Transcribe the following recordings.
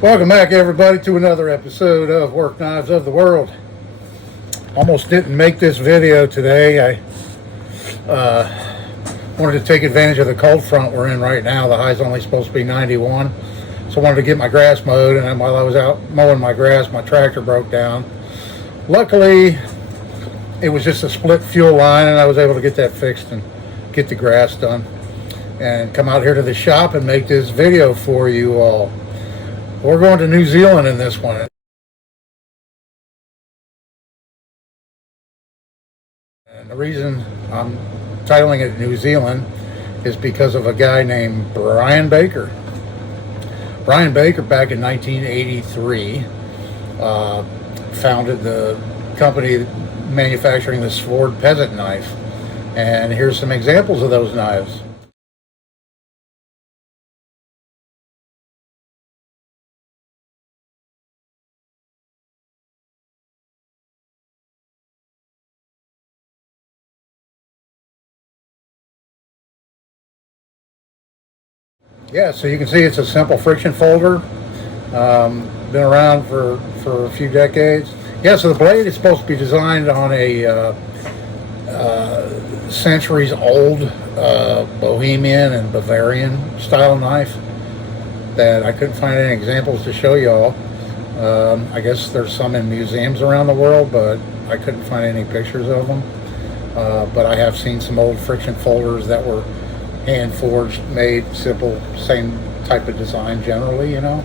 Welcome back, everybody, to another episode of Work Knives of the World. Almost didn't make this video today. I wanted to take advantage of the cold front we're in right now. The high's only supposed to be 91. So I wanted to get my grass mowed, and then while I was out mowing my grass, my tractor broke down. Luckily, it was just a split fuel line, and I was able to get that fixed and get the grass done. And come out here to the shop and make this video for you all. We're going to New Zealand in this one. And the reason I'm titling it New Zealand is because of a guy named Brian Baker. Brian Baker, back in 1983, founded the company manufacturing the Svord Peasant Knife. And here's some examples of those knives. Yeah, so you can see it's a simple friction folder. Been around for a few decades. Yeah, so the blade is supposed to be designed on a centuries old Bohemian and Bavarian style knife that I couldn't find any examples to show y'all. I guess there's some in museums around the world, but I couldn't find any pictures of them. But I have seen some old friction folders that were hand forged, made, simple, same type of design generally, you know.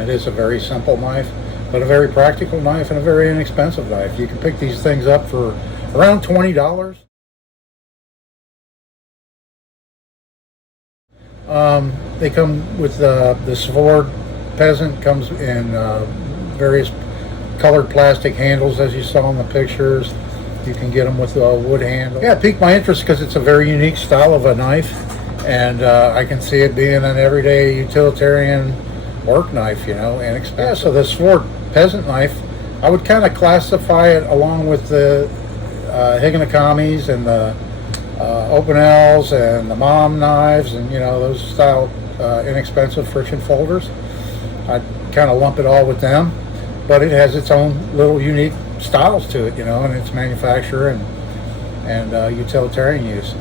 It is a very simple knife, but a very practical knife and a very inexpensive knife. You can pick these things up for around $20. They come with the Svord Peasant, comes in various colored plastic handles, as you saw in the pictures. You can get them with a wood handle. Yeah, it piqued my interest because it's a very unique style of a knife, and I can see it being an everyday utilitarian work knife, you know, inexpensive. Yeah, so the Svord Peasant Knife, I would kind of classify it along with the Higanakamis and the Open L's and the Mom knives and, you know, those style inexpensive friction folders. I'd kind of lump it all with them, but it has its own little unique styles to it, you know, and its manufacturer and utilitarian use.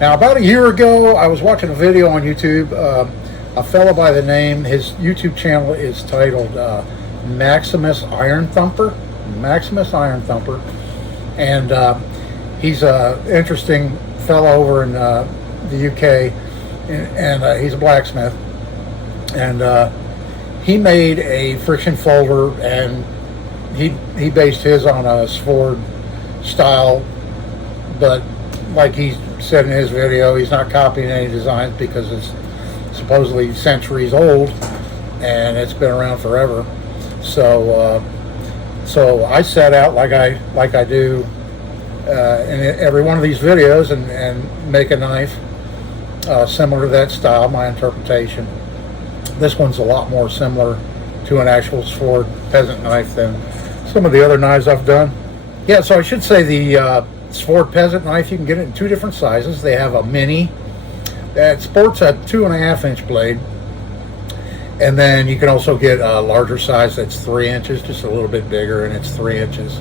Now, about a year ago, I was watching a video on YouTube. A fellow by the name, his YouTube channel is titled Maximus Iron Thumper. Maximus Iron Thumper. And he's an interesting fellow over in the UK, and he's a blacksmith. And he made a friction folder, and he based his on a Svord style, but like he said in his video, he's not copying any designs because it's supposedly centuries old and it's been around forever. So I set out like I do in every one of these videos and make a knife similar to that style, my interpretation. This one's a lot more similar to an actual Svord Peasant Knife than some of the other knives I've done. Yeah, so I should say the Svord Peasant Knife, you can get it in two different sizes. They have a mini that sports a 2.5-inch blade, and then you can also get a larger size that's 3 inches, just a little bit bigger, and it's 3 inches.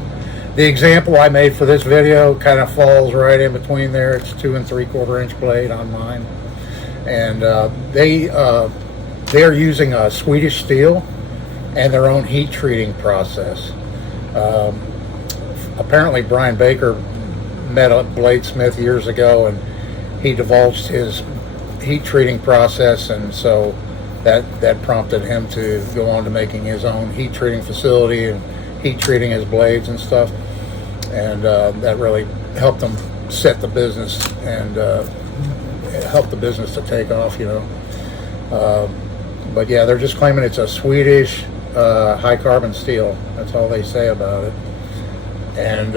The example I made for this video kind of falls right in between there. It's 2 3/4-inch blade on mine, and they are using a Swedish steel and their own heat treating process. Apparently Brian Baker met a bladesmith years ago, and he divulged his heat treating process, and so that prompted him to go on to making his own heat treating facility and heat treating his blades and stuff, and that really helped him set the business and helped the business to take off, you know. But yeah, they're just claiming it's a Swedish high carbon steel. That's all they say about it. And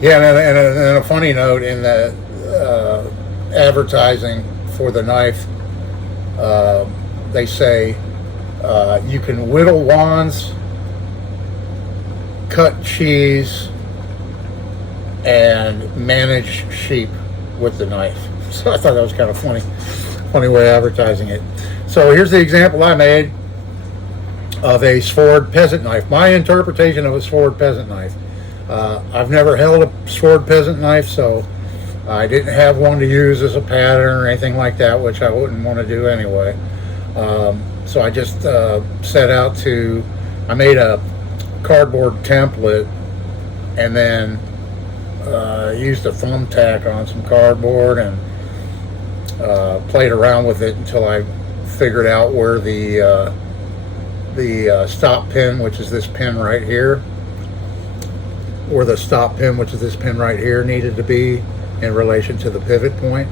yeah, and a funny note, in the advertising for the knife, they say you can whittle wands, cut cheese, and manage sheep with the knife. So I thought that was kind of funny way of advertising it. So here's the example I made of a Svord Peasant Knife. My interpretation of a Svord Peasant Knife. I've never held a Svord Peasant Knife, so I didn't have one to use as a pattern or anything like that, which I wouldn't want to do anyway. So I just set out to, I made a cardboard template and then used a thumbtack on some cardboard and played around with it until I figured out where the stop pin, which is this pin right here, or the stop pin, which is this pin right here, needed to be in relation to the pivot point,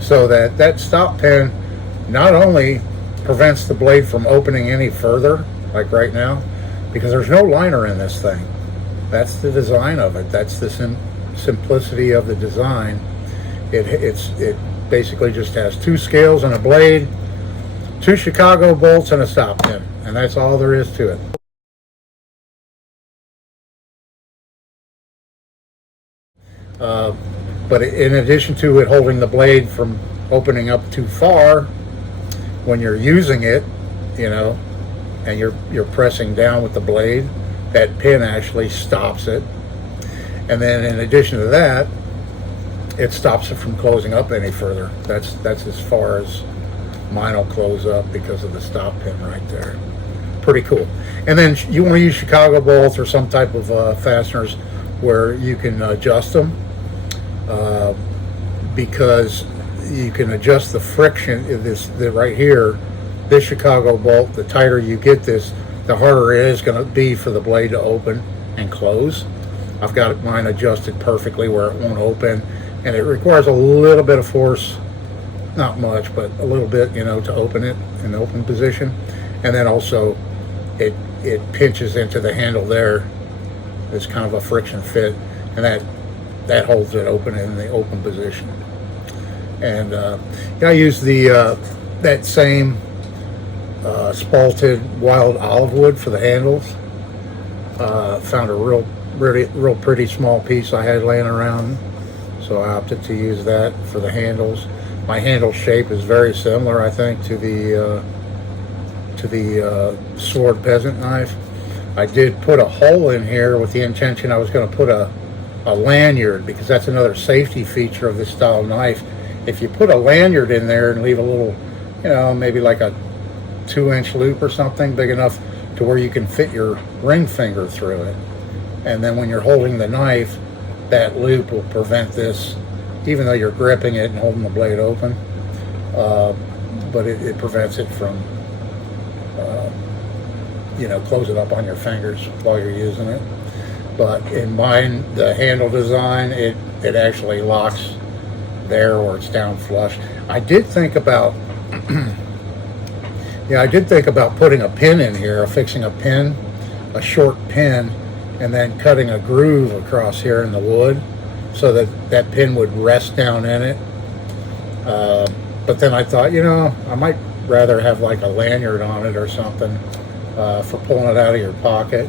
so that that stop pin not only prevents the blade from opening any further, like right now, because there's no liner in this thing. That's the design of it. That's the simplicity of the design. It basically just has two scales and a blade, two Chicago bolts, and a stop pin, and that's all there is to it. But in addition to it holding the blade from opening up too far, when you're using it, you know, and you're pressing down with the blade, that pin actually stops it. And then in addition to that, it stops it from closing up any further. That's as far as mine will close up because of the stop pin right there. Pretty cool. And then you want to use Chicago bolts or some type of fasteners where you can adjust them, because you can adjust the friction. Right here, this Chicago bolt, the tighter you get this, the harder it is going to be for the blade to open and close. I've got mine adjusted perfectly where it won't open, and it requires a little bit of force, not much, but a little bit, you know, to open it in the open position. And then also it pinches into the handle there. It's kind of a friction fit, and that holds it open in the open position. And I use that same spalted wild olive wood for the handles. Found a real pretty small piece I had laying around, so I opted to use that for the handles. My handle shape is very similar, I think, to the Svord Peasant Knife. I did put a hole in here with the intention I was going to put a lanyard, because that's another safety feature of this style knife. If you put a lanyard in there and leave a little, you know, maybe like a 2-inch loop or something big enough to where you can fit your ring finger through it, and then when you're holding the knife, that loop will prevent this, even though you're gripping it and holding the blade open, but it prevents it from you know, closing up on your fingers while you're using it. But in mine, the handle design, it actually locks there, or it's down flush. I did think about putting a pin in here, fixing a pin, a short pin, and then cutting a groove across here in the wood so that pin would rest down in it. But then I thought, you know, I might rather have like a lanyard on it or something for pulling it out of your pocket.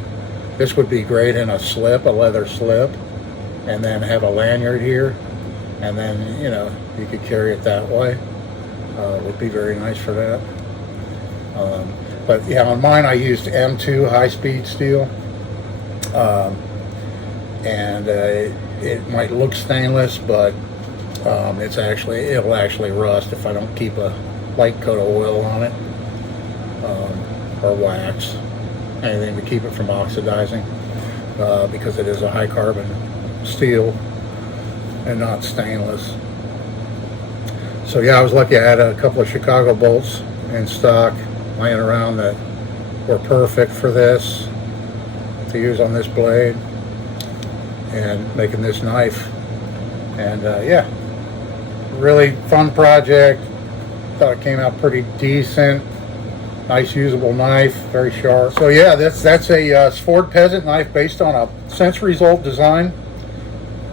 This would be great in a slip, a leather slip, and then have a lanyard here, and then, you know, you could carry it that way. Would be very nice for that. But yeah, on mine I used M2 high-speed steel, and it might look stainless, but it'll actually rust if I don't keep a light coat of oil on it, or wax, anything to keep it from oxidizing, because it is a high carbon steel and not stainless. So yeah, I was lucky. I had a couple of Chicago bolts in stock laying around that were perfect for this, to use on this blade and making this knife. And yeah, really fun project. Thought it came out pretty decent. Nice usable knife, very sharp. So yeah, that's a Svord Peasant Knife based on a Centuries old design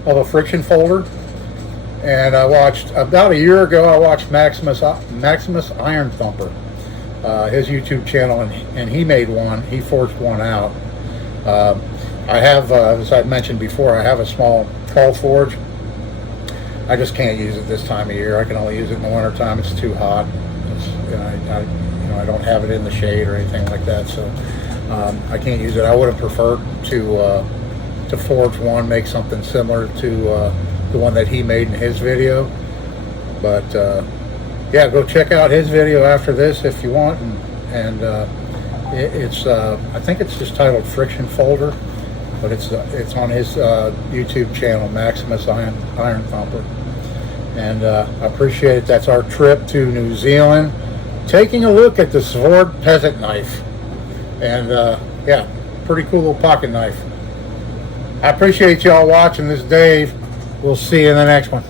of a friction folder. And I watched, about a year ago, I watched Maximus Iron Thumper, his YouTube channel, and he made one. He forged one out. I have, as I mentioned before, I have a small coal forge. I just can't use it this time of year. I can only use it in the winter time. It's too hot. I don't have it in the shade or anything like that, so I can't use it. I would have preferred to forge one, make something similar to the one that he made in his video. But yeah, go check out his video after this if you want, and it's I think it's just titled Friction Folder, but it's on his YouTube channel, Maximus Iron Thumper. And I appreciate it. That's our trip to New Zealand, taking a look at the Svord Peasant Knife. And yeah, pretty cool little pocket knife. I appreciate y'all watching. This is Dave. We'll see you in the next one.